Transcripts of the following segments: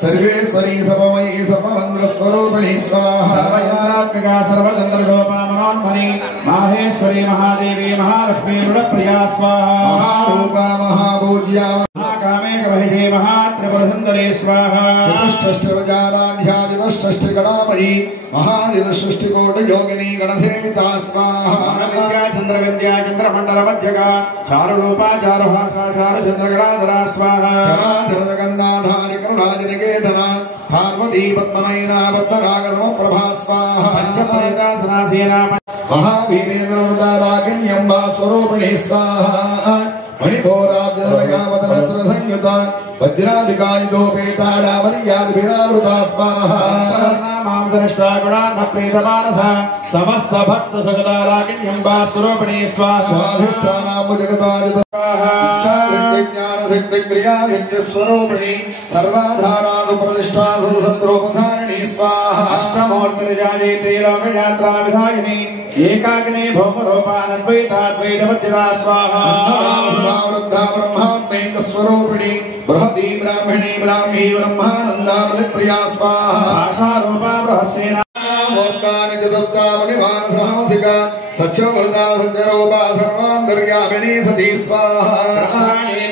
सर्वेश्वरी सर्वमयी सर्वमंगलस्वरूपिणी स्वाहा सर्वयंत्रात्मिका सर्वतंत्रगोपा मनोन्मणि माहेश्वरी महादेवी महालक्ष्मी गुणप्रिया स्वाहा महारूपा महापूज्या महाकामेकमहिषी महात्रिपुरसुन्दरी स्वाहा चतुष्षष्टिवजाराढ्यादिदुष्षष्टिगणामयी महादिदुष्षष्टिकोटियोगिनी गणसेविता स्वाहा चंद्रविद्या चंद्रमण्डलमध्यगा चारुरूपा चारुहासा चारुचंद्रगणाधरा स्वाहा चराचरजगन्नाधारि करुणाजनिकेतना पार्वती पद्मनयना पद्मरागनम प्रभा स्वाहा पंचप्रेता सनासेना महावीरेन्द्रवृतारागिण्यम्बा स्वरूपिणी स्वाहा मणिभोराब्जरयावतरत्र संयुता वज्राधिकायुधोपेताडावलियादिभिरावृता स्वाहा नामांसनिष्ठागुणान्नप्रीतमानसा समस्त भक्त सकदारागिण्यम्बा स्वरूपिणी स्वाहा स्वाधिष्ठानां जगदाजित स्वाहा इच्छाशक्ति क्रियाशक्ति स्वरूपिणी सर्वाधारादु प्रतिष्ठा सदसद्रूपधारिणी स्वाहा अष्टमूर्तिर्जाये त्रैलोकयात्रा विधायिनी एकाग्ने भौमरूपानद्वैताद्वैतवज्रा स्वाहा वृद्धा ब्रह्मात्मैक स्वरूपिणी बृहती ब्राह्मणी ब्राह्मी ब्रह्मानंदा प्रिया स्वाहा भाषारूपा बृहस्सेना मोक्तानि चतुर्तामनि मानसहंसिका सच्चवृता सच्चरूपा सर्वान्तर्यामिनी सती स्वाहा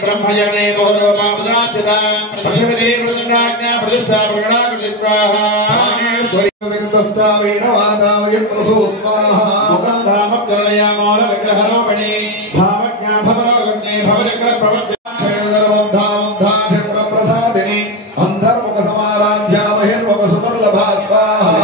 ब्रह्मजने गौरवा उदाचिता प्रभवती प्रदण्डाज्ञा प्रतिष्ठा प्रगणाकृति स्वाहा विक्तस्ता वीरवादा यत्प्रसो स्वाहा मुखधामकर्णया मौल विग्रहरूपिणी भावज्ञा भवरोगज्ञे भवचक्र प्रवर्त्य प्रसादिनी अंधर्मुख समाराध्या महिर्मुख सुदुर्लभा स्वाहा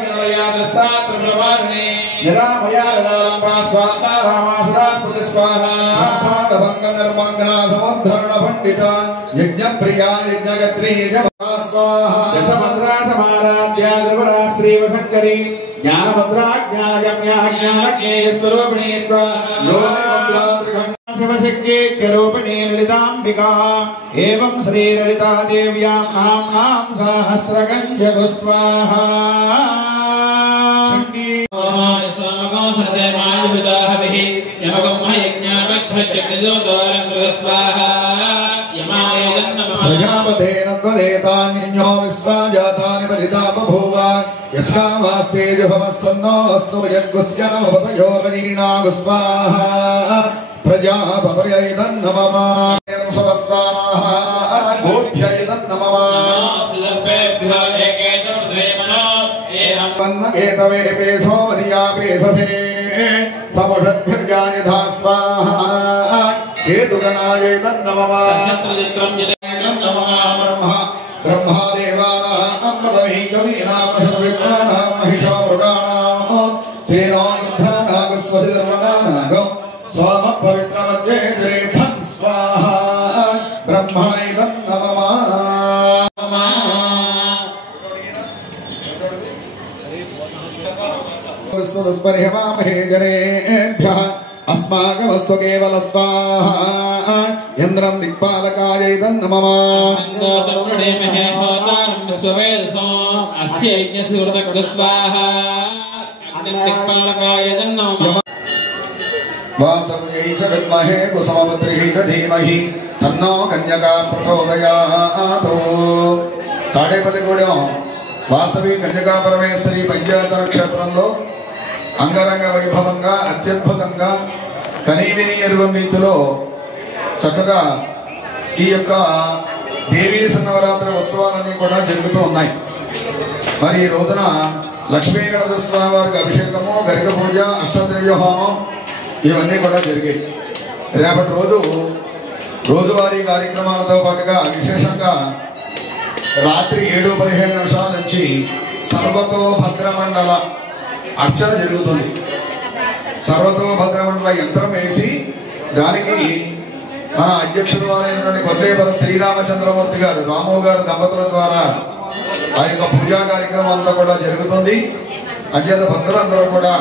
किरणया दस्तात्र प्रवाहिनी निरामया ललाम्बा स्वाहा रामासुरा स्मृति स्वाहा संसार भंग निर्मंगना समुद्धरण पंडिता यज्ञ प्रिया यज्ञगत्री जपा स्वाहा दशभद्रा समाराध्या त्रिपुरा श्रीवशंकरी ज्ञानभद्रा ज्ञानगम्या ज्ञानज्ञेय स्वरूपिणी स्वाहा शिवशक्तिरूपिणी ललितांबिका एवं श्री ललिता देव्यां नाम्नां सहस्रगंजगु स्वाहा प्रजापतेन त्वदेतान्यो विश्वाजातानि परिता बभूव यथा वास्तेजभवस्तन्नो अस्तु यज्ञस्य भवतयोर्वरीणागु स्वाहा प्रजापतये तन्नमः स्वाहा भूभ्यये नमः सर्वेभ्यो एकेच हृदयमनो एहं वन्नकेतवे पेशो वरिया प्रेससे समुषद्भिर्जायधा स्वाहा केतुगणाय तन्नमः ब्रह्मा देवानां मदमीकवीनां महिषा मृगाणां सेनानुधानागस्वधिधर्मणानां सोम पवित्रमज्जयते भं स्वाहा ब्रह्मणे नमः विश्वस्परिहवामहे जनेभ्यः अस्माकमस्तु केवल स्वाहा इंद्रं दिक्पालकाय नमः तरुणेमहे होतारं विश्ववेदसो अस्य यज्ञस्य ऊर्ध्वं स्वाहा अग्निं दिक्पालकाय नमः वासवयै च विद्महे कुसुमपुत्र्यै च धीमहि तन्नो कन्यका प्रचोदयात् తాడేపల్లిగూడెం వాసవి కన్యకా పరమేశ్వరి పంచాయతన క్షేత్రంలో అంగరంగ వైభవంగా అత్యద్భుతంగా కనీవిని ఎరుగని రీతిలో చక్కగా ఈ యొక్క దేవీ నవరాత్రి ఉత్సవాలన్నీ కూడా జరుగుతూ ఉన్నాయి. మరి ఈ రోజున లక్ష్మీ గణపతి స్వామి వారికి అభిషేకము, గరిక పూజ, అష్టద్రవ్య హోమం ఇవన్నీ కూడా జరిగాయి. రేపటి రోజు రోజువారీ కార్యక్రమాలతో పాటుగా విశేషంగా రాత్రి 7:15 నుంచి సర్వతో భద్రమండల అర్చన జరుగుతుంది. సర్వతోభద్రమండల యంత్రం వేసి దానికి మన అధ్యక్షుడు వారైనటువంటి కొల్లేపల్లి శ్రీరామచంద్రమూర్తి గారు రాము గారు దంపతుల ద్వారా ఆ యొక్క పూజా కార్యక్రమం అంతా కూడా జరుగుతుంది. అత్యంత భక్తులందరూ కూడా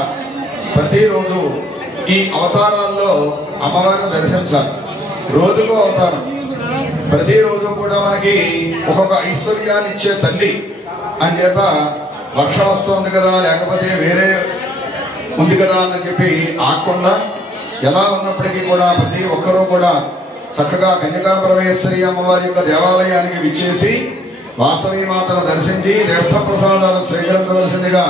ప్రతిరోజు ఈ అవతారాల్లో అమ్మవారిని దర్శించాలి. రోజుకో అవతారం, ప్రతిరోజు కూడా మనకి ఒక్కొక్క ఐశ్వర్యాన్ని ఇచ్చే తల్లి అని చేత వర్షం వస్తుంది కదా, లేకపోతే వేరే ఉంది కదా అని చెప్పి ఆకుండా ఎలా ఉన్నప్పటికీ కూడా ప్రతి ఒక్కరూ కూడా చక్కగా కన్యకా పరమేశ్వరి అమ్మవారి యొక్క దేవాలయానికి విచ్చేసి వాసవి మాతను దర్శించి తీర్థ ప్రసాదాలు స్వీకరించవలసిందిగా